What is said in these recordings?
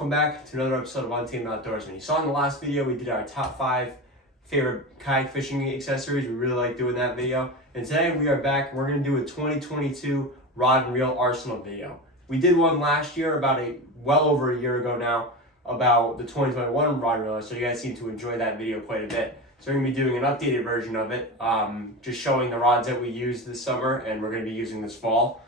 welcome back to another episode of On Team Outdoors. When you saw in the last video, we did our top 5 favorite kayak fishing accessories. We really like doing that video. And today we are back. We're going to do a 2022 rod and reel arsenal video. We did one last year, well over a year ago now, about the 2021 rod and reel, so you guys seem to enjoy that video quite a bit. So we're going to be doing an updated version of it, just showing the rods that we used this summer and we're going to be using this fall.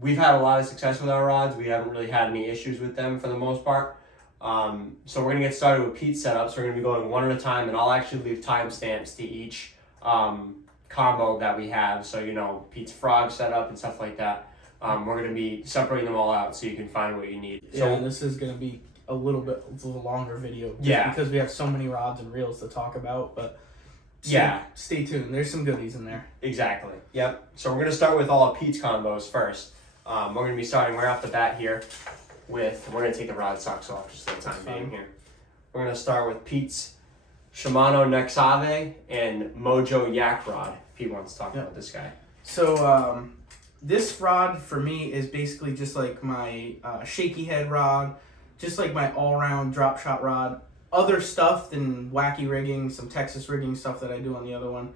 We've had a lot of success with our rods. We haven't really had any issues with them for the most part. So we're going to get started with Pete's setups. We're going to be going one at a time, and I'll actually leave timestamps to each combo that we have. So, you know, Pete's frog setup and stuff like that. We're going to be separating them all out so you can find what you need. So yeah, this is going to be a little bit of a longer video. Because we have so many rods and reels to talk about, but stay tuned. There's some goodies in there. Exactly. Yep. So we're going to start with all of Pete's combos first. We're going to be starting right off the bat here with, we're going to take the rod socks off just for the time being here. We're going to start with Pete's Shimano Nexave and Mojo Yak rod. Pete wants to talk about this guy. So this rod for me is basically just like my shaky head rod, just like my all-around drop shot rod. Other stuff than Wacky rigging, some Texas rigging stuff that I do on the other one.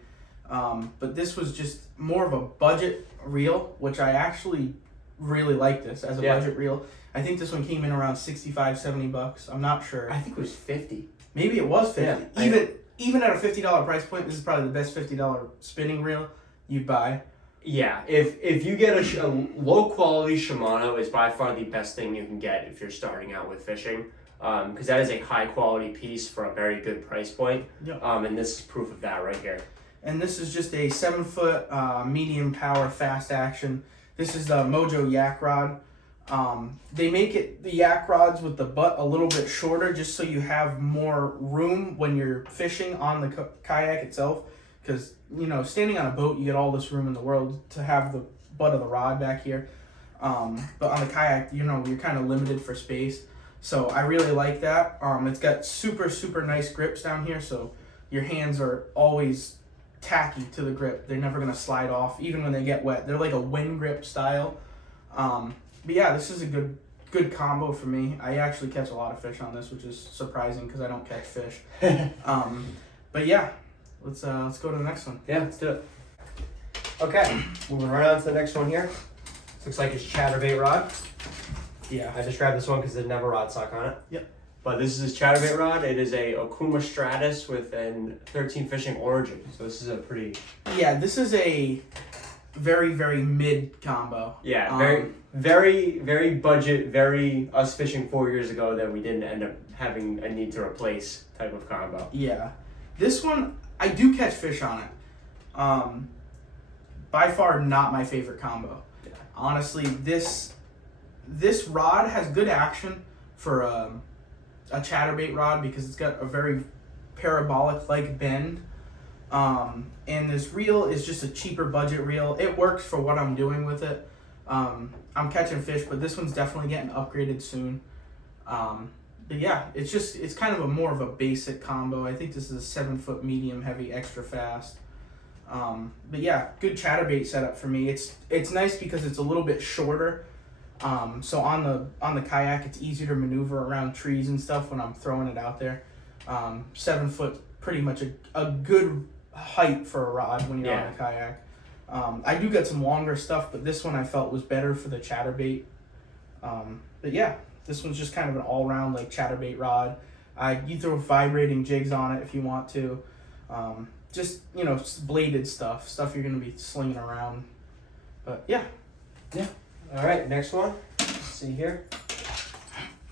But this was just more of a budget reel, which I actually really like this as a budget reel. I think this one came in around $65-$70. I'm not sure. I think it was 50. Maybe it was 50. Yeah, even at a $50 price point, this is probably the best $50 spinning reel you'd buy. Yeah, if you get a low quality Shimano, is by far the best thing you can get if you're starting out with fishing. Because that is a high quality piece for a very good price point. Yep. And this is proof of that right here. And this is just a 7-foot medium power fast action. This is the Mojo Yak rod. They make the Yak rods with the butt a little bit shorter just so you have more room when you're fishing on the kayak itself. Because, you know, standing on a boat, you get all this room in the world to have the butt of the rod back here. But on the kayak, you know, you're kind of limited for space. So I really like that. It's got super, super nice grips down here, so your hands are always tacky to the grip. They're never going to slide off, even when they get wet. They're like a wind grip style. But yeah, this is a good combo for me. I actually catch a lot of fish on this, which is surprising because I don't catch fish. But yeah, let's go to the next one. Yeah, let's do it. Okay, moving right on to the next one here. This looks like it's Chatterbait rod. Yeah. I just grabbed this one because it didn't have a rod sock on it. Yep. But this is his Chatterbait rod. It is a Okuma Stratus with an 13 fishing origin. So this is a pretty... Yeah, this is a very, very mid combo. Yeah, very budget, very us fishing 4 years ago that we didn't end up having a need to replace type of combo. Yeah. This one, I do catch fish on it. By far not my favorite combo. Yeah. Honestly, this rod has good action for a chatterbait rod because it's got a very parabolic-like bend. And this reel is just a cheaper budget reel. It works for what I'm doing with it. I'm catching fish, but this one's definitely getting upgraded soon. But yeah, it's kind of more of a basic combo. I think this is a 7-foot medium heavy extra fast. But yeah, good chatterbait setup for me. It's nice because it's a little bit shorter. So on the kayak, it's easier to maneuver around trees and stuff when I'm throwing it out there. 7 foot, pretty much a good height for a rod when you're on the kayak. I do get some longer stuff, but this one I felt was better for the chatterbait. But yeah, this one's just kind of an all-round like chatterbait rod. You throw vibrating jigs on it if you want to. Just, you know, bladed stuff you're going to be slinging around. But yeah. Yeah. All right, next one. Let's see here.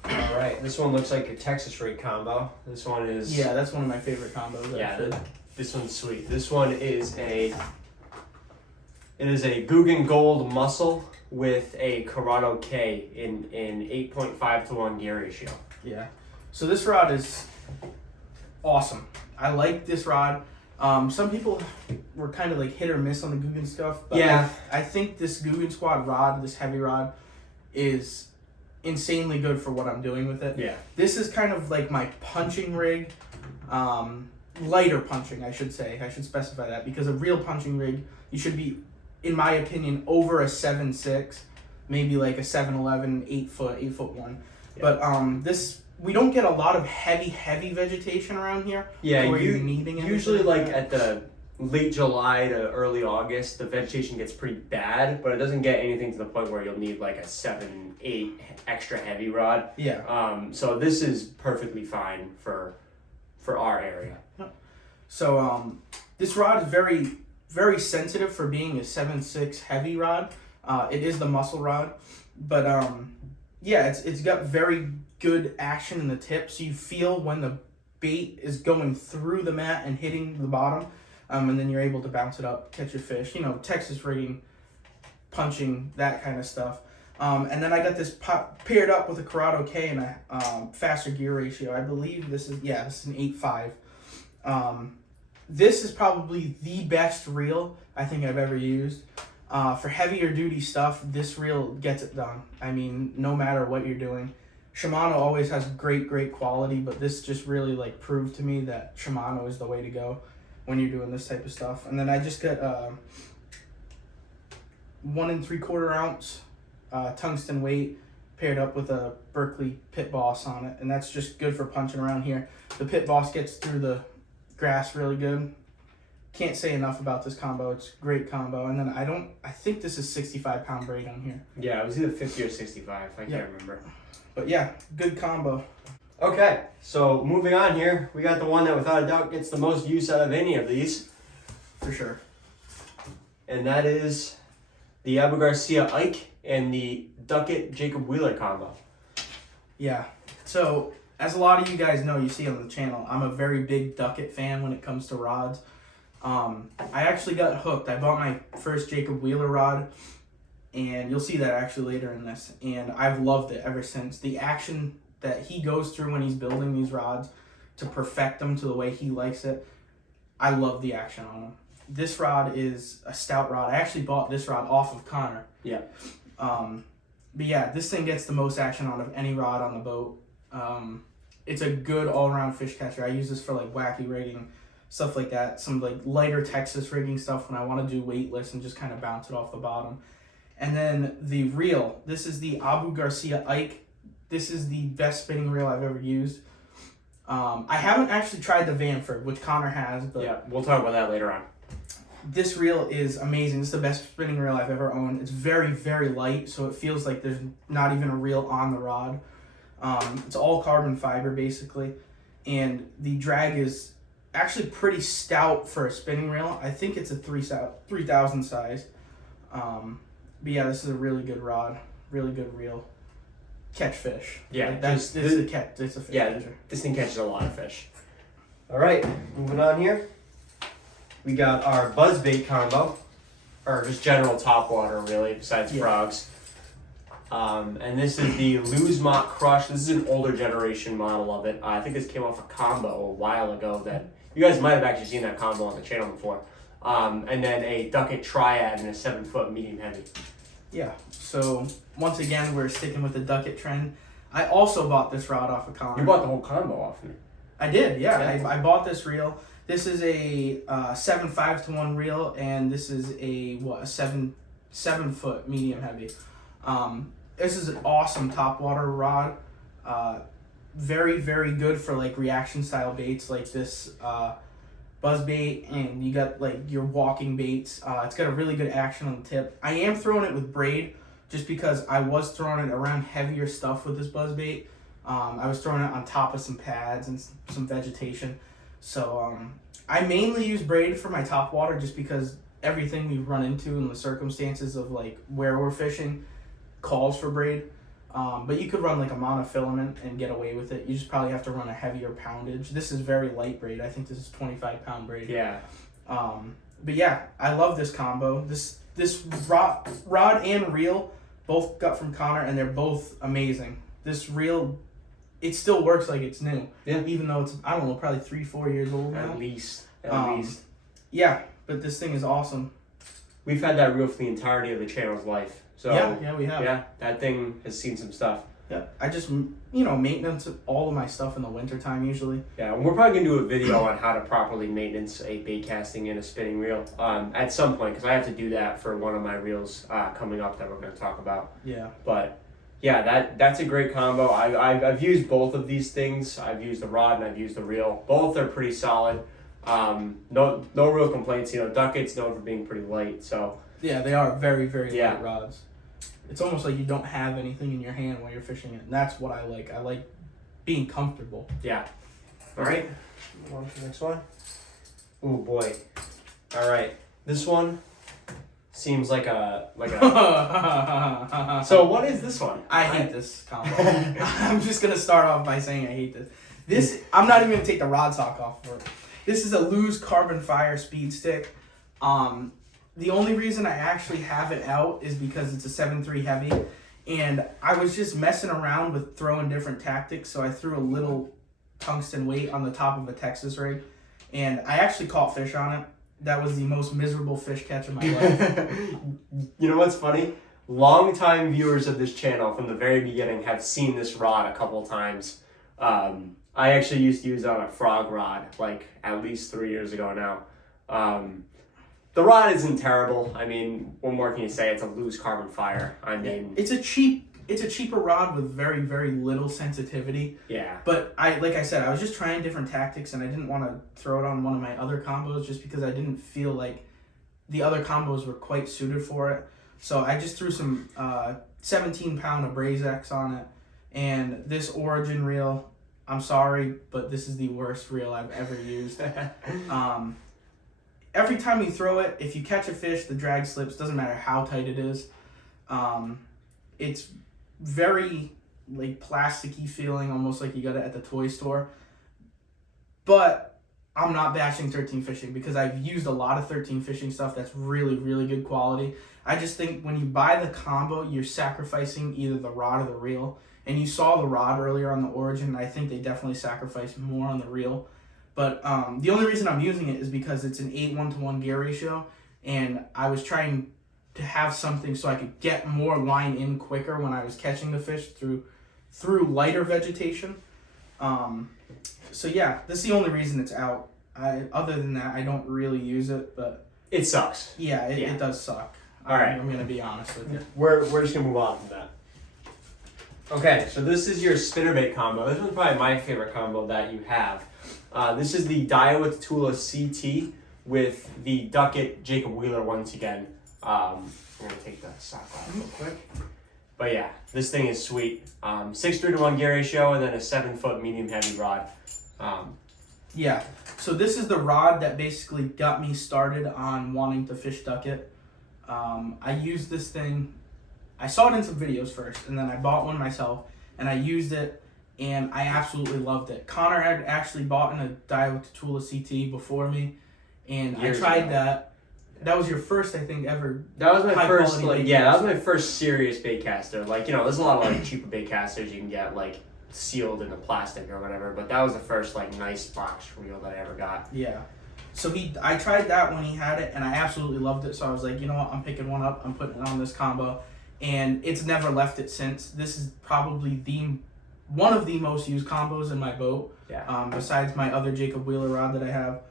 All right, this one looks like a Texas rig combo. This one is... Yeah, that's one of my favorite combos. Yeah, this one's sweet. This one is it is a Guggen Gold Muscle with a Corrado K in 8.5 to 1 gear ratio. Yeah. So this rod is awesome. I like this rod. Some people were kind of like hit or miss on the Guggen stuff. But yeah. I think this Guggen Squad rod, this heavy rod, is insanely good for what I'm doing with it. Yeah. This is kind of like my punching rig. Lighter punching, I should say. I should specify that because a real punching rig, you should be, in my opinion, over a 7.6, maybe like a 7.11, 8 foot 1. But we don't get a lot of heavy vegetation around here. Yeah, where you're needing usually like at the late July to early August, the vegetation gets pretty bad, but it doesn't get anything to the point where you'll need like a 7-8 extra heavy rod. Yeah. So this is perfectly fine for our area. So this rod is very sensitive for being a 7.6 heavy rod. It is the muscle rod, but yeah, it's got very good action in the tip, so you feel when the bait is going through the mat and hitting the bottom, and then you're able to bounce it up, catch a fish. You know, Texas rigging, punching, that kind of stuff. And then I got this paired up with a Corrado K and a faster gear ratio. I believe this is an 8.5. This is probably the best reel I think I've ever used. For heavier duty stuff, this reel gets it done. I mean, no matter what you're doing. Shimano always has great quality, but this just really like proved to me that Shimano is the way to go when you're doing this type of stuff. And then I just got 1 3/4 ounce tungsten weight paired up with a Berkeley Pit Boss on it, and that's just good for punching around here. The Pit Boss gets through the grass really good. Can't say enough about this combo. It's a great combo. And then I think this is 65-pound braid on here. Yeah, it was either 50 or 65. I can't remember. But yeah, good combo. Okay, so moving on here, we got the one that without a doubt gets the most use out of any of these. For sure. And that is the Abu Garcia Ike and the Duckett Jacob Wheeler combo. Yeah. So, as a lot of you guys know, you see on the channel, I'm a very big Duckett fan when it comes to rods. I actually got hooked. I bought my first Jacob Wheeler rod, and you'll see that actually later in this, and I've loved it ever since. The action that he goes through when he's building these rods to perfect them to the way he likes it, I love the action on them. This rod is a stout rod. I actually bought this rod off of Conor. Yeah. But yeah, this thing gets the most action out of any rod on the boat. It's a good all-around fish catcher. I use this for like wacky rigging, stuff like that. Some like lighter Texas rigging stuff when I want to do weightless and just kind of bounce it off the bottom. And then the reel. This is the Abu Garcia Ike. This is the best spinning reel I've ever used. I haven't actually tried the Vanford, which Conor has, but yeah, we'll talk about that later on. This reel is amazing. It's the best spinning reel I've ever owned. It's very light, so it feels like there's not even a reel on the rod. It's all carbon fiber, basically. And the drag is actually pretty stout for a spinning reel. I think it's a 3000 size. But yeah, this is a really good rod. Really good reel. Catch fish. Yeah, like it's a fish catcher. This thing catches a lot of fish. All right, moving on here. We got our buzzbait combo, or just general topwater really, besides frogs. And this is the Luzmont Crush. This is an older generation model of it. I think this came off a combo a while ago that you guys might have actually seen that combo on the channel before. And then a Duckett Triad and a 7-foot medium heavy. Yeah, so once again, we're sticking with the Duckett trend. I also bought this rod off of Conor. You bought the whole combo off me. I did, yeah. I bought this reel. This is a 7.5-to-1 reel, and this is a 7-foot medium heavy. This is an awesome topwater rod. Very good for like reaction style baits like this buzz bait, and you got like your walking baits. It's got a really good action on the tip. I am throwing it with braid just because I was throwing it around heavier stuff with this buzz bait. I was throwing it on top of some pads and some vegetation. So I mainly use braid for my topwater just because everything we run into in the circumstances of like where we're fishing calls for braid. But you could run like a monofilament and get away with it. You just probably have to run a heavier poundage. This is very light braid. I think this is 25-pound braid. Yeah. But yeah, I love this combo. This rod and reel both got from Conor, and they're both amazing. This reel, it still works like it's new. Yeah. Even though it's, I don't know, probably 3-4 years old now. At least. Yeah, but this thing is awesome. We've had that reel for the entirety of the channel's life. So yeah, we have. Yeah, that thing has seen some stuff. Yeah, I just, maintenance all of my stuff in the wintertime usually. Yeah, we're probably going to do a video on how to properly maintenance a bait casting and a spinning reel at some point, because I have to do that for one of my reels coming up that we're going to talk about. Yeah. But yeah, that's a great combo. I've used both of these things. I've used the rod and I've used the reel. Both are pretty solid. No real complaints. You know, Duckett's known for being pretty light, so Yeah, they are very, very light rods. It's almost like you don't have anything in your hand while you're fishing it, and that's what I like. I like being comfortable. Yeah. All right. Move on to the next one. Oh boy. All right. This one seems like a So what is this one? I hate this combo. I'm just gonna start off by saying I hate this. I'm not even gonna take the rod sock off for it. This is a loose carbon fire speed stick. The only reason I actually have it out is because it's a 7.3 heavy, and I was just messing around with throwing different tactics, so I threw a little tungsten weight on the top of a Texas rig, and I actually caught fish on it. That was the most miserable fish catch of my life. You know what's funny? Longtime viewers of this channel from the very beginning have seen this rod a couple times. I actually used to use it on a frog rod, like at least 3 years ago now. The rod isn't terrible. I mean, what more can you say? It's a loose carbon fire. I mean, it's a cheaper rod with very, very little sensitivity. Yeah. But like I said, I was just trying different tactics, and I didn't want to throw it on one of my other combos just because I didn't feel like the other combos were quite suited for it. So I just threw some 17-pound Abrazex on it, and this Origin reel. I'm sorry, but this is the worst reel I've ever used. Every time you throw it, if you catch a fish, the drag slips. Doesn't matter how tight it is. It's very like plasticky feeling, almost like you got it at the toy store. But I'm not bashing 13 Fishing because I've used a lot of 13 Fishing stuff that's really, really good quality. I just think when you buy the combo, you're sacrificing either the rod or the reel. And you saw the rod earlier on the Origin, and I think they definitely sacrificed more on the reel. But the only reason I'm using it is because it's an 8:1 gear ratio, and I was trying to have something so I could get more line in quicker when I was catching the fish through lighter vegetation. So yeah, this is the only reason it's out. Other than that, I don't really use it, but it sucks. Yeah, it does suck. All right, I'm gonna be honest with you. We're just gonna move on from that. Okay, so this is your spinnerbait combo. This one's probably my favorite combo that you have. This is the Daiwa Tula CT with the Duckett Jacob Wheeler once again. I'm going to take the sock off real quick. But yeah, this thing is sweet. 6:3-to-1 gear ratio and then a 7-foot medium heavy rod. Yeah, so this is the rod that basically got me started on wanting to fish Duckett. I used this thing, I saw it in some videos first, and then I bought one myself, and I used it, and I absolutely loved it. Conor had actually bought in a Daiwa Tula CT before me, and I tried that. That was your first, I think, ever. That was my first, like, that was my first serious bait caster. Like, you know, there's a lot of like cheaper bait casters you can get like sealed in a plastic or whatever, but that was the first like nice box reel that I ever got. Yeah. So I tried that when he had it, and I absolutely loved it. So I was like, you know what, I'm picking one up. I'm putting it on this combo, and it's never left it since. This is probably one of the most used combos in my boat. Yeah. Besides my other Jacob Wheeler rod that I have,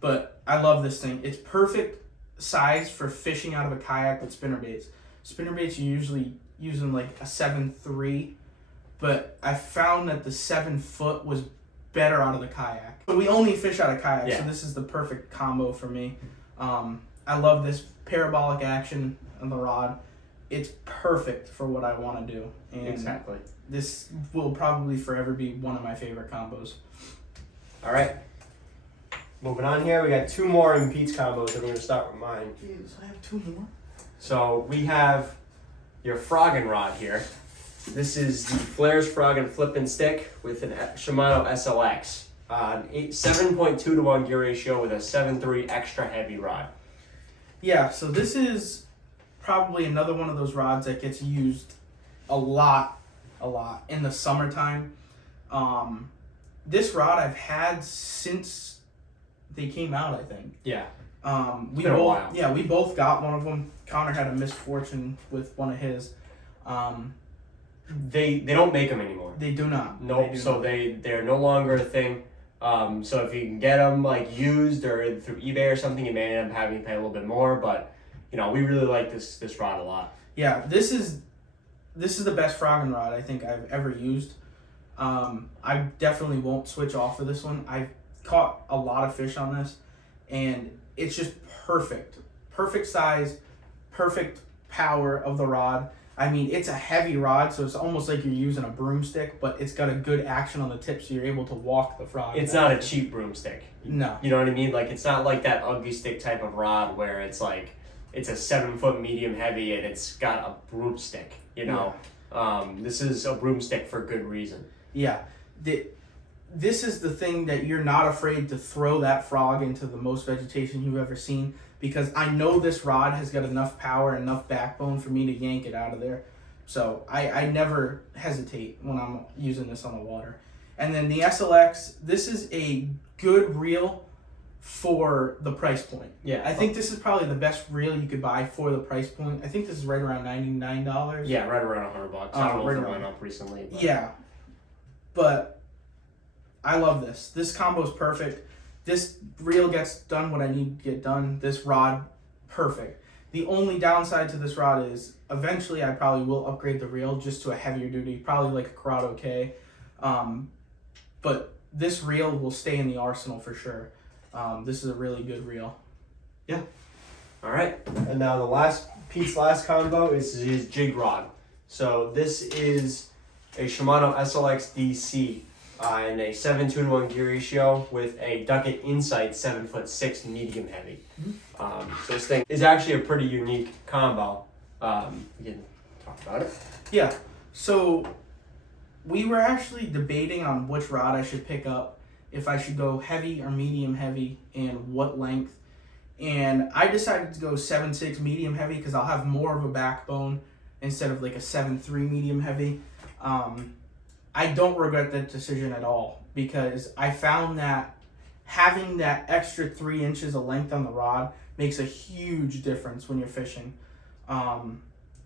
but I love this thing. It's perfect size for fishing out of a kayak with spinnerbaits. Spinnerbaits you usually using like a 7.3, but I found that the 7-foot was better out of the kayak. But we only fish out of kayak, so this is the perfect combo for me. I love this parabolic action on the rod. It's perfect for what I want to do. And exactly. This will probably forever be one of my favorite combos. All right. Moving on here, we got two more in Pete's combos, and we're going to start with mine. Jeez, I have two more? So we have your frogging rod here. This is the Flares Frogging Flippin' Stick with an Shimano SLX. 7.2-to-1 gear ratio with a 7.3 extra heavy rod. Yeah, so this is probably another one of those rods that gets used a lot in the summertime. This rod I've had since they came out, I think. Yeah. We both, a while. Yeah, we both got one of them. Conor had a misfortune with one of his. They don't make them anymore. They do not. Nope. They're no longer a thing. So if you can get them like used or through eBay or something, you may end up having to pay a little bit more. But you know, we really like this rod a lot. Yeah, this is this is the best frogging rod I think I've ever used. I definitely won't switch off of this one. I've caught a lot of fish on this, and it's just perfect. Perfect size, perfect power of the rod. I mean, it's a heavy rod, so it's almost like you're using a broomstick, but it's got a good action on the tip, so you're able to walk the frog. It's not a cheap broomstick. No. You know what I mean? Like, it's not like that ugly stick type of rod where it's like, it's a 7-foot medium heavy and it's got a broomstick, you know? Yeah. This is a broomstick for good reason. Yeah. This is the thing that you're not afraid to throw that frog into the most vegetation you've ever seen, because I know this rod has got enough power and enough backbone for me to yank it out of there. So I never hesitate when I'm using this on the water. And then the SLX, this is a good reel for the price point. Yeah. I think this is probably the best reel you could buy for the price point. I think this is right around $99. Yeah, right around $100. I don't know right if it around. went up recently. But. Yeah. But I love this. This combo is perfect. This reel gets done what I need to get done. This rod, perfect. The only downside to this rod is eventually I probably will upgrade the reel just to a heavier duty, probably like a Corrado K. But this reel will stay in the arsenal for sure. This is a really good reel. Yeah. All right. And now Pete's last combo is his jig rod. So this is a Shimano SLX DC and a 7:2-to-1 gear ratio with a Ducket Insight 7'6" medium heavy. So this thing is actually a pretty unique combo. We can talk about it. Yeah. So we were actually debating on which rod I should pick up, if I should go heavy or medium heavy, and what length. And I decided to go 7.6 medium heavy because I'll have more of a backbone instead of like a 7.3 medium heavy. I don't regret that decision at all, because I found that having that extra 3 inches of length on the rod makes a huge difference when you're fishing.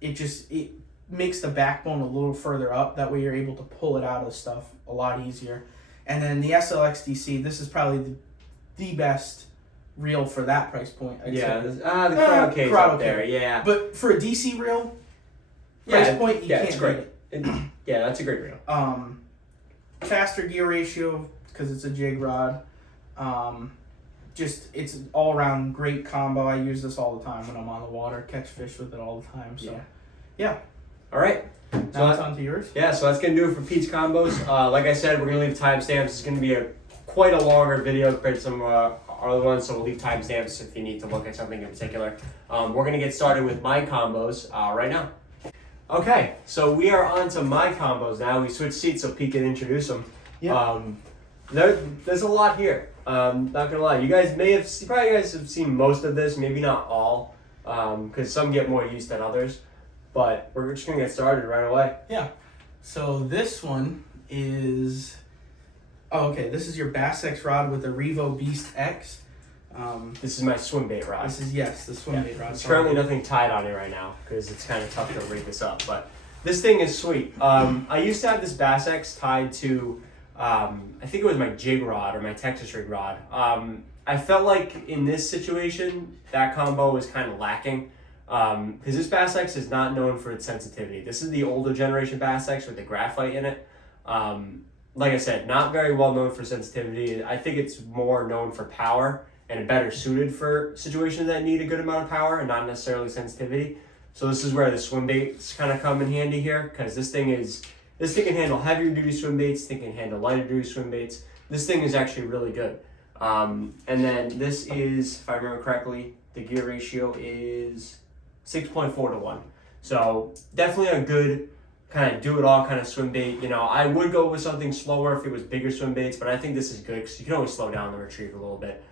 It makes the backbone a little further up. That way you're able to pull it out of stuff a lot easier. And then the SLX DC, this is probably the best reel for that price point. I'd say. The Corrado K's up there, yeah. But for a DC reel, price point, you can't it's great. beat Yeah, that's a great reel. Faster gear ratio because it's a jig rod. Just it's an all around great combo. I use this all the time when I'm on the water, catch fish with it all the time. So yeah. All right. Now it's on to yours. Yeah, so that's gonna do it for Pete's combos. Like I said, we're gonna leave timestamps. It's gonna be quite a longer video compared to some our other ones, so we'll leave timestamps if you need to look at something in particular. We're gonna get started with my combos right now. Okay, so we are on to my combos now. We switched seats so Pete can introduce them. Yeah. There's a lot here. Not gonna lie, you guys have seen most of this, maybe not all, because some get more use than others. But we're just gonna get started right away. Yeah. So this one is, this is your Bass X rod with the Revo Beast X. This is my swim bait rod. This is the swim bait rod. There's currently nothing tied on it right now because it's kind of tough to rig this up. But this thing is sweet. I used to have this Bass X tied to, I think it was my jig rod or my Texas rig rod. I felt like in this situation that combo was kind of lacking. Because this Bass X is not known for its sensitivity. This is the older generation Bass X with the graphite in it. Like I said, not very well known for sensitivity. I think it's more known for power and better suited for situations that need a good amount of power and not necessarily sensitivity. So this is where the swim baits kind of come in handy here, because this thing can handle heavier duty swim baits. This thing can handle lighter duty swim baits. This thing is actually really good. And then this is, if I remember correctly, the gear ratio is 6.4 to 1. So definitely a good kind of do-it-all kind of swim bait. You know, I would go with something slower if it was bigger swim baits, but I think this is good because you can always slow down the retrieve a little bit.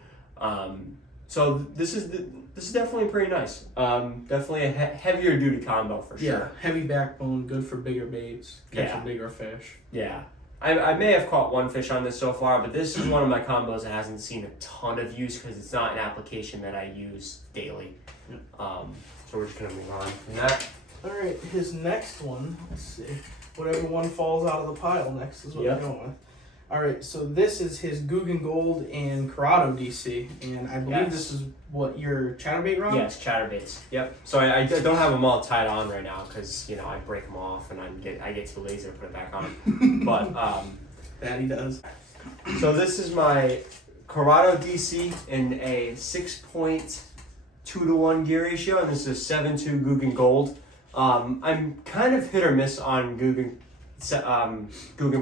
So this is definitely pretty nice. Definitely a heavier duty combo for sure. Yeah, heavy backbone, good for bigger baits, catching bigger fish. Yeah. I may have caught one fish on this so far, but this is one of my combos that hasn't seen a ton of use because it's not an application that I use daily. So we're just going to move on from that. All right, his next one, let's see. Whatever one falls out of the pile next is what we're going with. All right, so this is his Guggen Gold and Corrado DC, and I believe this is what your chatterbait rod? Yes, chatterbaits. Yep. So I don't have them all tied on right now because I break them off and I get too lazy to put it back on. But that he does. So this is my Corrado DC in a 6.2-to-1 gear ratio, and this is a 7.2 Guggen Gold. I'm kind of hit or miss on Guggen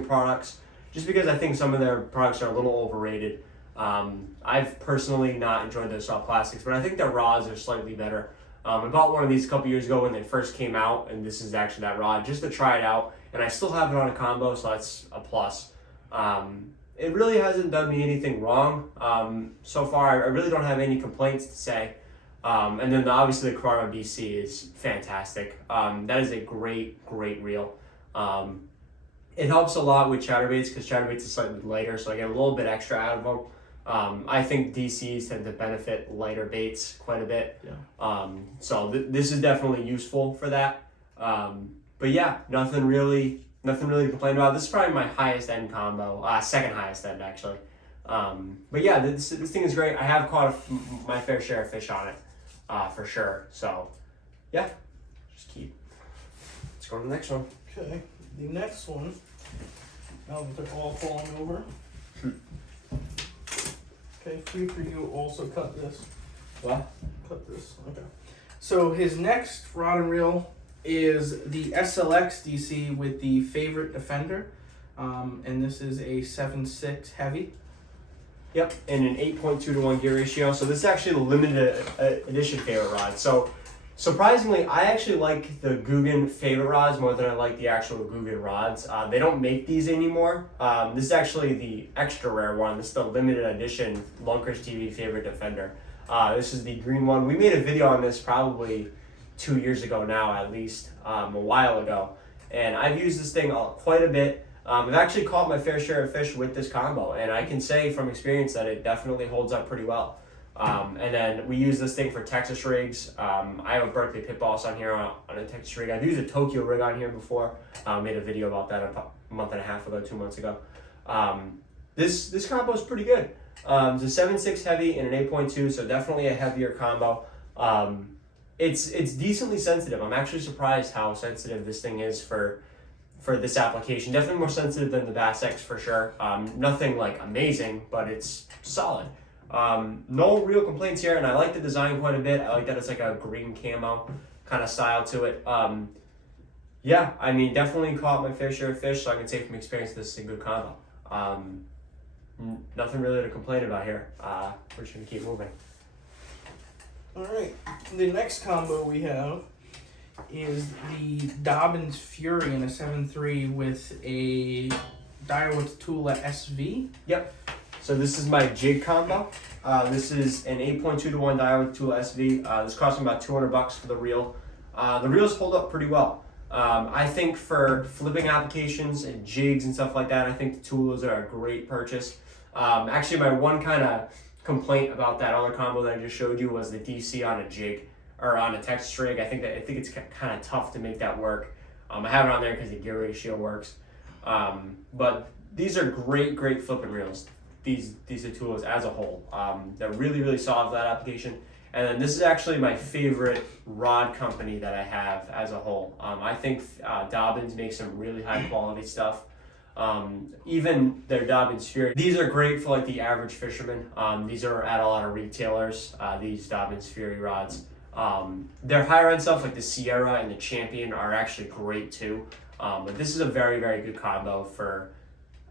products, just because I think some of their products are a little overrated. I've personally not enjoyed their soft plastics, but I think their rods are slightly better. I bought one of these a couple years ago when they first came out, and this is actually that rod, just to try it out, and I still have it on a combo, so that's a plus. It really hasn't done me anything wrong so far. I really don't have any complaints to say. And then obviously the Corrado DC is fantastic. That is a great reel. It helps a lot with chatterbaits because chatterbaits is slightly lighter, so I get a little bit extra out of them. I think DCs tend to benefit lighter baits quite a bit. Yeah. So this is definitely useful for that. But yeah, nothing really to complain about. This is probably my highest end combo, second highest end actually. But yeah, this thing is great. I have caught my fair share of fish on it, for sure. So yeah, let's go to the next one. Okay, the next one, now that they're all falling over. Okay, free for you also cut this. What? Cut this, okay. So his next rod and reel is the SLX DC with the Favorite Defender. And this is a 7.6 heavy. Yep, and an 8.2-to-1 gear ratio. So this is actually the limited edition favorite rod. So surprisingly, I actually like the Guggen favorite rods more than I like the actual Guggen rods. They don't make these anymore. This is actually the extra rare one. This is the limited edition Lunkers TV Favorite Defender. This is the green one. We made a video on this probably 2 years ago now, at least, a while ago. And I've used this thing quite a bit. I've actually caught my fair share of fish with this combo, and I can say from experience that it definitely holds up pretty well. And then we use this thing for Texas rigs. I have a Berkeley pit boss on here on a Texas rig. I've used a Tokyo rig on here before. Made a video about that a month and a half ago, 2 months ago. This combo is pretty good. It's a 7.6 heavy and an 8.2, so definitely a heavier combo. It's decently sensitive. I'm actually surprised how sensitive this thing is for this application. Definitely more sensitive than the Bass X for sure. Nothing like amazing, but it's solid. No real complaints here, and I like the design quite a bit. I like that it's like a green camo kind of style to it. Yeah, I mean, definitely caught my fair share of fish, so I can say from experience this is a good combo. Nothing really to complain about here. We're just gonna keep moving. All right, the next combo we have is the Dobbins Fury in a 7.3 with a Daiwa Tula SV. Yep. So this is my jig combo. This is an 8.2-to-1 Daiwa Tula SV. This cost me about $200 for the reel. The reels hold up pretty well. I think for flipping applications and jigs and stuff like that, I think the Tulas are a great purchase. Actually, my one kind of complaint about that other combo that I just showed you was the DC on a jig or on a Texas rig. I think it's kind of tough to make that work. I have it on there because the gear ratio works. But these are great flipping reels. These are Tulas as a whole. They're really solid for that application. And then this is actually my favorite rod company that I have as a whole. I think Dobbins makes some really high quality stuff. Even their Dobbins Fury. These are great for like the average fisherman. These are at a lot of retailers, these Dobbins Fury rods. Their higher end stuff like the Sierra and the Champion are actually great too. But this is a very good combo for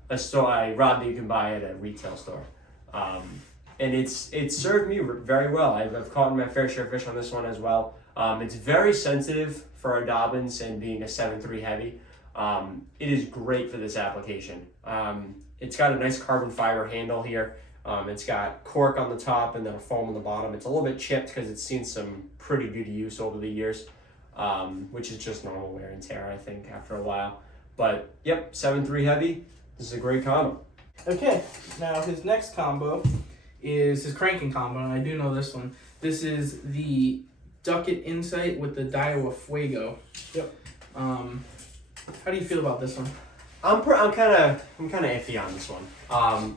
a rod that you can buy at a retail store. And it's served me very well. I've caught my fair share of fish on this one as well. It's very sensitive for a Dobbins and being a 7.3 heavy. It is great for this application. It's got a nice carbon fiber handle here. It's got cork on the top and then a foam on the bottom. It's a little bit chipped because it's seen some pretty good use over the years, which is just normal wear and tear, I think, after a while. But yep, 7.3 heavy. This is a great combo. Okay, now his next combo is his cranking combo, and I do know this one. This is the Ducket Insight with the Daiwa Fuego. Yep. How do you feel about this one? I'm kind of iffy on this one.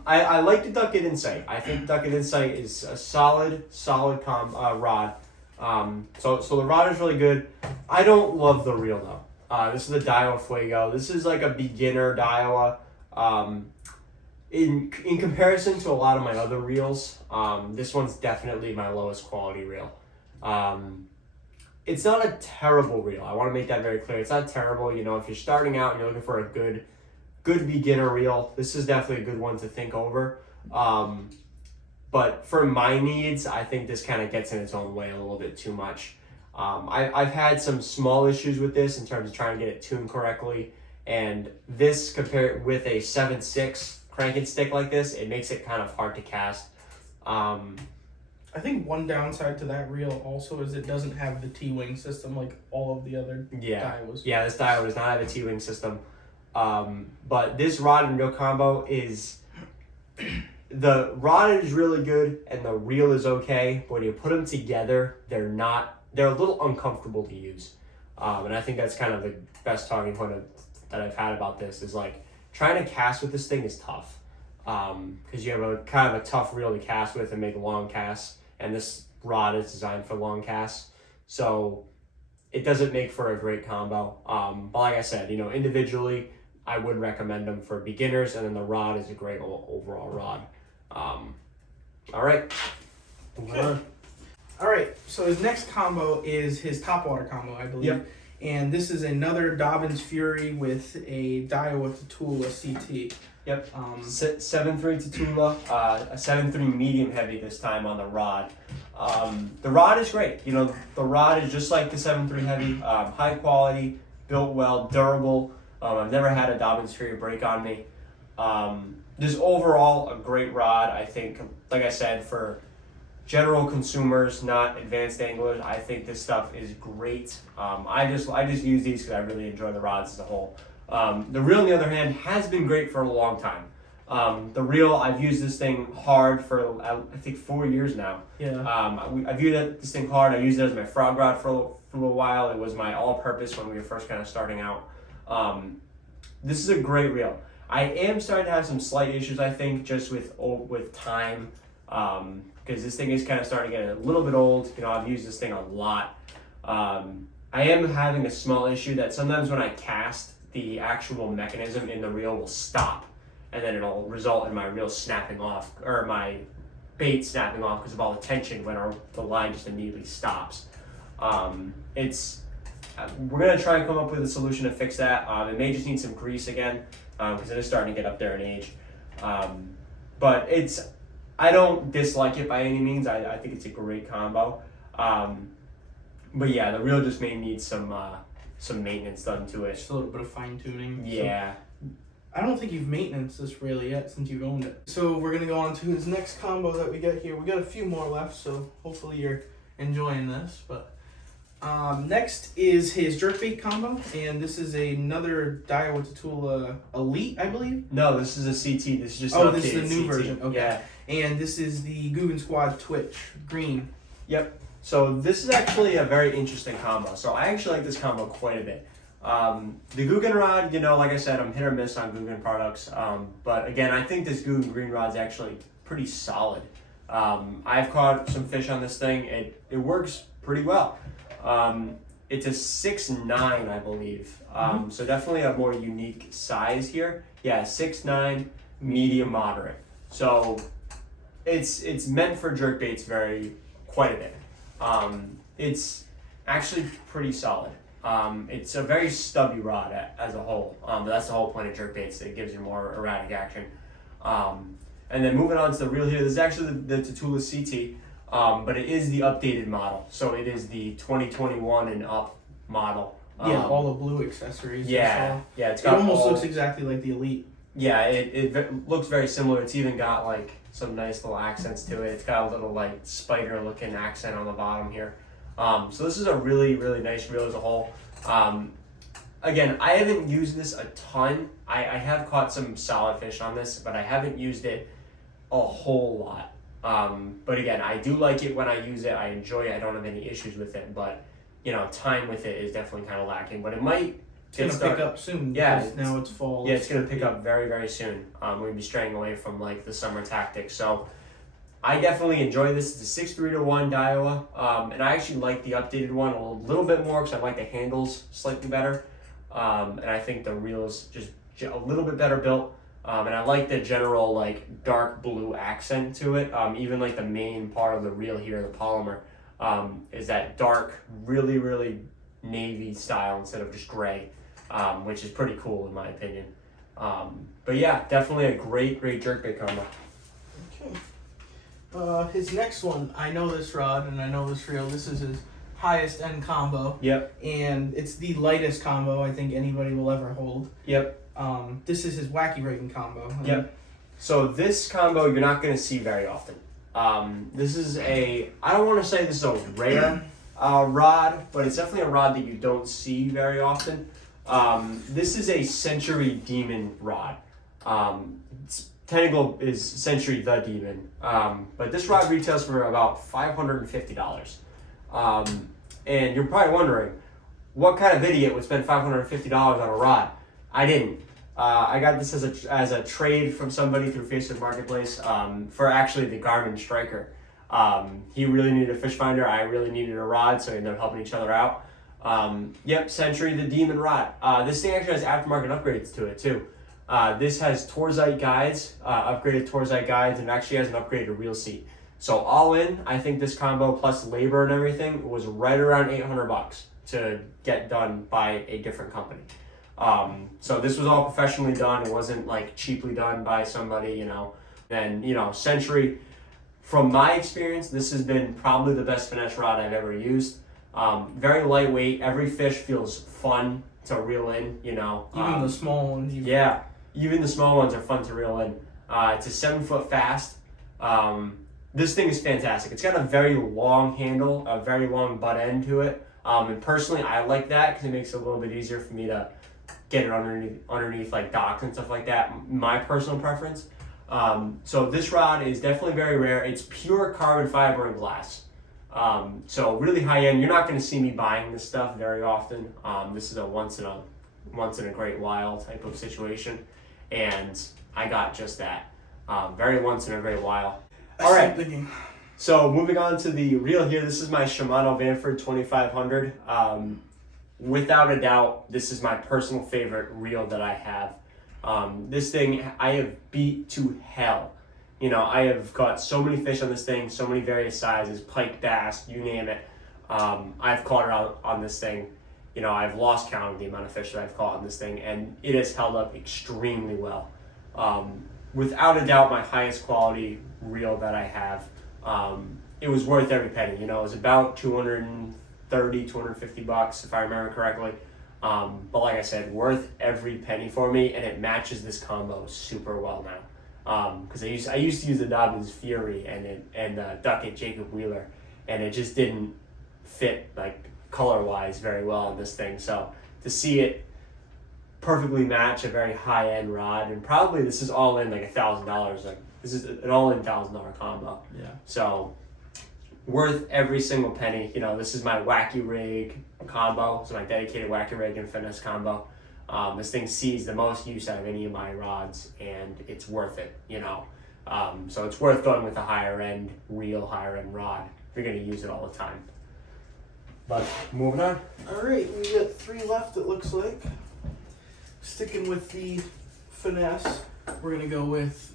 I like the Duck It Insight. I think Duck It Insight is a solid rod. So the rod is really good. I don't love the reel though. This is the Daiwa Fuego. This is like a beginner Daiwa. In comparison to a lot of my other reels, this one's definitely my lowest quality reel. It's not a terrible reel. I want to make that very clear. It's not terrible. You know, if you're starting out and you're looking for a good beginner reel, this is definitely a good one to think over. But for my needs, I think this kind of gets in its own way a little bit too much. I've had some small issues with this in terms of trying to get it tuned correctly. And this, compared with a 7.6 cranking stick like this, it makes it kind of hard to cast. I think one downside to that reel also is it doesn't have the T-wing system like all of the other Daiwas. Yeah, this Daiwa does not have a T-wing system. But this rod and reel combo is... The rod is really good and the reel is okay. But when you put them together, they're a little uncomfortable to use. And I think that's kind of the best talking point that I've had about this is like trying to cast with this thing is tough. Because you have a kind of a tough reel to cast with and make long casts. And this rod is designed for long casts. So it doesn't make for a great combo. But like I said, you know, individually, I would recommend them for beginners, and then the rod is a great overall rod. All right. Okay. All right, so his next combo is his Topwater combo, I believe. Yep. And this is another Dobbins Fury with a Daiwa Tatula CT. Yep. 7.3 Tatula, a 7.3 medium heavy this time on the rod. The rod is great. You know, the rod is just like the 7.3 heavy, high quality, built well, durable. I've never had a Dobbins Fury break on me. Just overall a great rod. I think, like I said, for general consumers, not advanced anglers, I think this stuff is great. I just use these because I really enjoy the rods as a whole. The reel, on the other hand, has been great for a long time. The reel, I've used this thing hard for I think 4 years now. Yeah. I've used this thing hard. I used it as my frog rod for a little while. It was my all-purpose when we were first kind of starting out. This is a great reel. I am starting to have some slight issues, I think, just with time, because this thing is kind of starting to get a little bit old. You know, I've used this thing a lot. I am having a small issue that sometimes when I cast, the actual mechanism in the reel will stop, and then it'll result in my reel snapping off, or my bait snapping off because of all the tension when the line just immediately stops. We're going to try and come up with a solution to fix that. It may just need some grease again because it is starting to get up there in age. But I don't dislike it by any means. I think it's a great combo. But yeah, the reel just may need some maintenance done to it. Just a little bit of fine tuning. Yeah. So, I don't think you've maintenance this really yet since you've owned it. So we're going to go on to his next combo that we got here. We got a few more left, so hopefully you're enjoying this. But next is his jerkbait combo, and this is another Daiwa Tatula Elite, I believe. No, this is a CT. This is just this is the new CT. version. Okay. Yeah. And this is the Guggen Squad Twitch green. Yep. So this is actually a very interesting combo. So I actually like this combo quite a bit. The Guggen rod, you know, like I said, I'm hit or miss on Guggen products. But again, I think this Guggen green rod is actually pretty solid. I've caught some fish on this thing. It works pretty well. It's a 6'9", I believe. So definitely a more unique size here. Yeah, 6'9", medium moderate. So it's meant for jerkbaits quite a bit. It's actually pretty solid. It's a very stubby rod as a whole. But that's the whole point of jerkbaits. It gives you more erratic action. And then moving on to the reel here, this is actually the Tatula CT. But it is the updated model, so it is the 2021 and up model. All the blue accessories. Yeah, it's It got almost looks exactly like the Elite. Yeah, it looks very similar. It's even got like some nice little accents to it. It's got a little like spider-looking accent on the bottom here. So this is a really, really nice reel as a whole. Again, I haven't used this a ton. I have caught some solid fish on this, but I haven't used it a whole lot. But again, I do like it when I use it. I enjoy it. I don't have any issues with it. But, you know, time with it is definitely kind of lacking. But it might It's gonna pick up soon. Yeah, because now it's fall. Yeah, it's gonna pick up very, very soon. We're gonna be straying away from like the summer tactics. So I definitely enjoy this. It's a 6-3-1 Daiwa, and I actually like the updated one a little bit more because I like the handles slightly better, and I think the reel's just a little bit better built. And I like the general like dark blue accent to it. Even like the main part of the reel here, the polymer, is that dark, really, really navy style instead of just gray, which is pretty cool in my opinion. But yeah, definitely a great jerkbait combo. Okay. His next one, I know this rod and I know this reel. This is his highest end combo. Yep. And it's the lightest combo I think anybody will ever hold. Yep. This is his Wacky rigging combo. Yep. So this combo you're not going to see very often. This is I don't want to say this is a rare rod, but it's definitely a rod that you don't see very often. This is a Century Demon rod. Technical is Century the Demon, but this rod retails for about $550. And you're probably wondering, what kind of idiot would spend $550 on a rod? I didn't. I got this as a trade from somebody through Facebook Marketplace for actually the Garmin Striker. He really needed a fish finder. I really needed a rod, so we ended up helping each other out. Yep, Century the Demon rod. This thing actually has aftermarket upgrades to it too. This has Torzite guides, upgraded Torzite guides, and actually has an upgraded reel seat. So all in, I think this combo plus labor and everything was right around $800 to get done by a different company. So this was all professionally done. It wasn't like cheaply done by somebody, you know. And you know, Century, from my experience, this has been probably the best finesse rod I've ever used. Very lightweight. Every fish feels fun to reel in, you know. Even the small ones. Yeah, even the small ones are fun to reel in. It's a 7-foot fast. This thing is fantastic. It's got a very long handle, a very long butt end to it. And personally, I like that because it makes it a little bit easier for me to get it underneath like docks and stuff like that. My personal preference. So this rod is definitely very rare. It's pure carbon fiber and glass. So really high end. You're not going to see me buying this stuff very often. This is a once in a great while type of situation, and I got just that. Very once in a great while. All right. So moving on to the reel here. This is my Shimano Vanford 2500. Without a doubt, this is my personal favorite reel that I have. This thing I have beat to hell. You know, I have caught so many fish on this thing, so many various sizes, pike, bass, you name it. I've caught it on this thing. You know, I've lost count of the amount of fish that I've caught on this thing, and it has held up extremely well. Without a doubt, my highest quality reel that I have. It was worth every penny. You know, it was about $250 if I remember correctly. But like I said, worth every penny for me, and it matches this combo super well now. Because I used to use the Dobbins Fury and Duckett Jacob Wheeler, and it just didn't fit like color wise very well on this thing. So to see it perfectly match a very high end rod, and probably this is all in like $1,000. Like this is an all in $1,000 combo. Yeah. So worth every single penny. You know, this is my Wacky rig combo. It's my dedicated Wacky rig and finesse combo. This thing sees the most use out of any of my rods, and it's worth it, you know. So it's worth going with a higher end reel, higher end rod if you're going to use it all the time. But moving on. All right, we got 3 left, it looks like. Sticking with the finesse, we're going to go with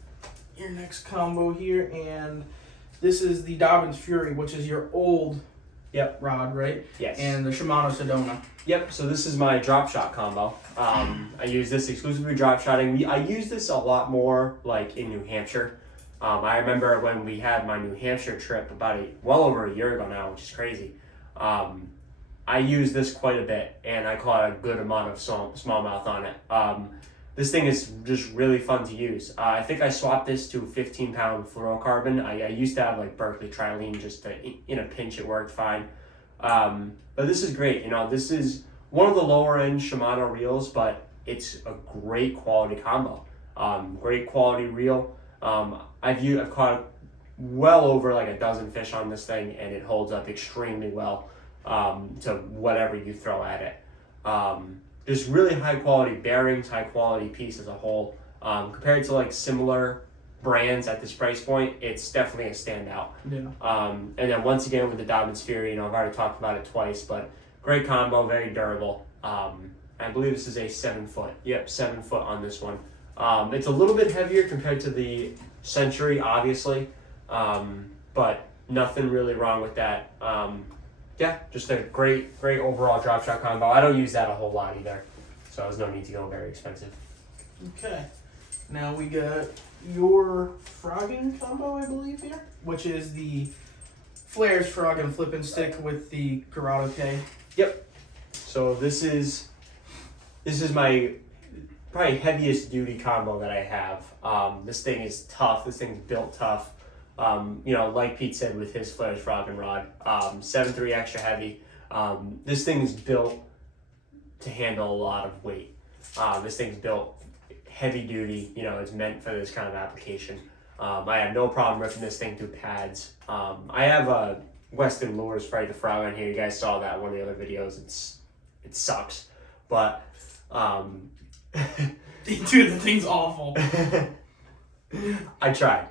your next combo here, and this is the Dobbins Fury, which is your old rod, right? Yes. And the Shimano Sedona. Yep, so this is my drop shot combo. I use this exclusively drop shotting. I use this a lot more like in New Hampshire. I remember when we had my New Hampshire trip well over a year ago now, which is crazy. I use this quite a bit, and I caught a good amount of smallmouth on it. This thing is just really fun to use. I think I swapped this to 15-pound fluorocarbon. I used to have like Berkeley Trilene just to, in a pinch it worked fine. But this is great. You know, this is one of the lower end Shimano reels, but it's a great quality combo. Great quality reel. I've caught well over like a dozen fish on this thing, and it holds up extremely well to whatever you throw at it. just really high quality bearings, high quality piece as a whole. Compared to like similar brands at this price point, it's definitely a standout. Yeah. And then once again with the Diamond Sphere, you know, I've already talked about it twice, but great combo, very durable. I believe this is a 7 foot. Yep, 7 foot on this one. It's a little bit heavier compared to the Century, obviously, but nothing really wrong with that. Yeah, just a great overall drop shot combo. I don't use that a whole lot either, so there's no need to go very expensive. Okay. Now we got your frogging combo, I believe, here, which is the Flares Frog and Flip and Stick with the Grotto K. Yep. So this is my probably heaviest duty combo that I have. This thing is tough. This thing's built tough. You know, like Pete said with his Flares Frog and Rod, 7.3 extra heavy. This thing is built to handle a lot of weight. This thing's built heavy duty, you know, it's meant for this kind of application. I have no problem ripping this thing through pads. I have a Weston Lures Fight the Frog on here. You guys saw that in one of the other videos. It sucks, but Dude, the thing's awful. I tried.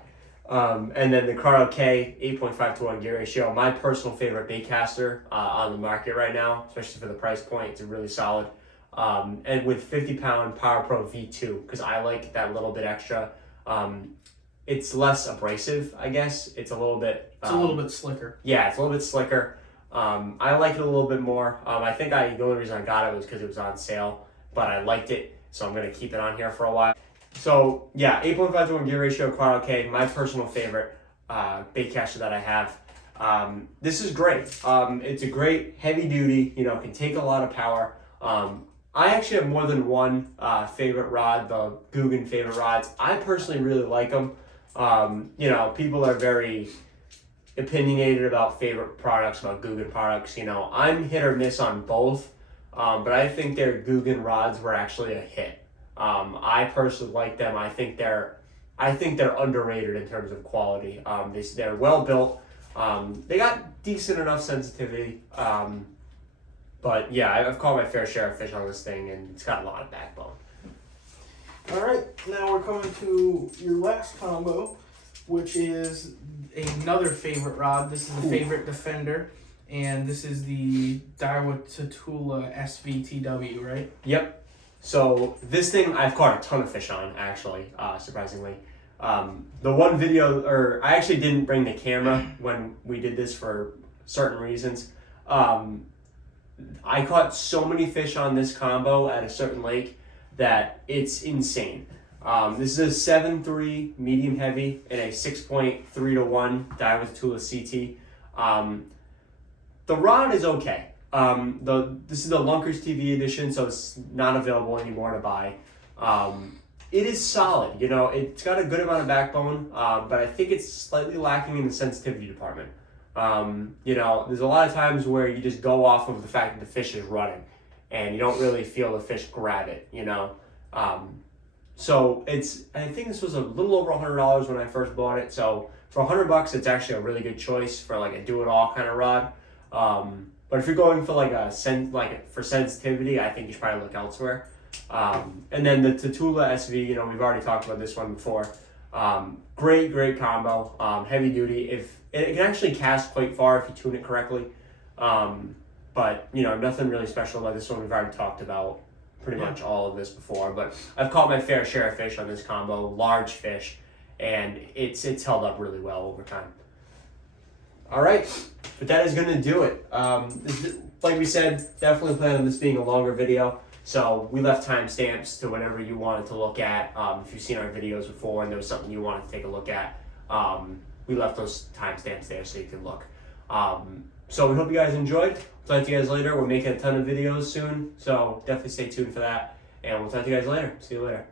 And then the Grotto K 8.5 to 1 gear ratio. My personal favorite baitcaster on the market right now, especially for the price point. It's really solid. And with 50-pound Power Pro V2, because I like that little bit extra. It's less abrasive, I guess. It's a little bit... it's a little bit slicker. Yeah, it's a little bit slicker. I like it a little bit more. I think the only reason I got it was because it was on sale, but I liked it, so I'm going to keep it on here for a while. So, yeah, 8.5 to 1 gear ratio, Grotto K, my personal favorite baitcaster that I have. This is great. It's a great heavy duty, you know, can take a lot of power. I actually have more than one favorite rod, the Guggen favorite rods. I personally really like them. You know, people are very opinionated about favorite products, about Guggen products. You know, I'm hit or miss on both, but I think their Guggen rods were actually a hit. I personally like them. I think they're underrated in terms of quality. They're well built. They got decent enough sensitivity. But yeah, I've caught my fair share of fish on this thing, and it's got a lot of backbone. All right, now we're coming to your last combo, which is another favorite rod. This is the Favorite Defender, and this is the Daiwa Tatula SVTW, right? Yep. So this thing I've caught a ton of fish on, actually, surprisingly. The one video, or I actually didn't bring the camera when we did this for certain reasons. I caught so many fish on this combo at a certain lake that it's insane. This is a 7.3 medium heavy and a 6.3 to 1 Daiwa Tatula CT. The rod is okay. This is the Lunkers TV edition, so it's not available anymore to buy. It is solid, you know, it's got a good amount of backbone, but I think it's slightly lacking in the sensitivity department. You know, there's a lot of times where you just go off of the fact that the fish is running and you don't really feel the fish grab it, you know. So I think this was a little over $100 when I first bought it. So for $100, it's actually a really good choice for like a do-it-all kind of rod. But if you're going for for sensitivity, I think you should probably look elsewhere. And then the Tatula SV, you know, we've already talked about this one before. Great combo, heavy duty. If it can actually cast quite far if you tune it correctly. But you know, nothing really special about this one. We've already talked about pretty much all of this before. But I've caught my fair share of fish on this combo, large fish, and it's held up really well over time. All right, but that is going to do it. Like we said, definitely plan on this being a longer video. So we left timestamps to whatever you wanted to look at. If you've seen our videos before and there was something you wanted to take a look at, we left those timestamps there so you can look. So we hope you guys enjoyed. We'll talk to you guys later. We're making a ton of videos soon, so definitely stay tuned for that. And we'll talk to you guys later. See you later.